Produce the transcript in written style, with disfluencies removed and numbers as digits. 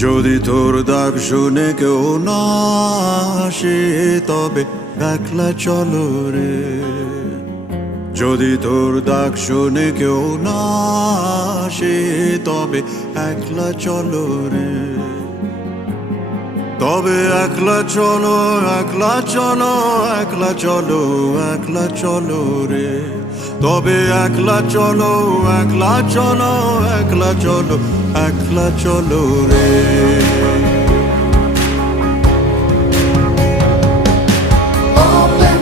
যদি তোর ডাক শুনে কেউ না আসে তবে একলা চলো রে। যদি তোর ডাক শুনে কেউ না আসে তবে একলা চলো রে। তবে একলা চলো, একলা চলো, একলা চলো, একলা চলো রে। তবে একলা চলো, একলা চলো, একলা চলো, একলা চলো রে। Open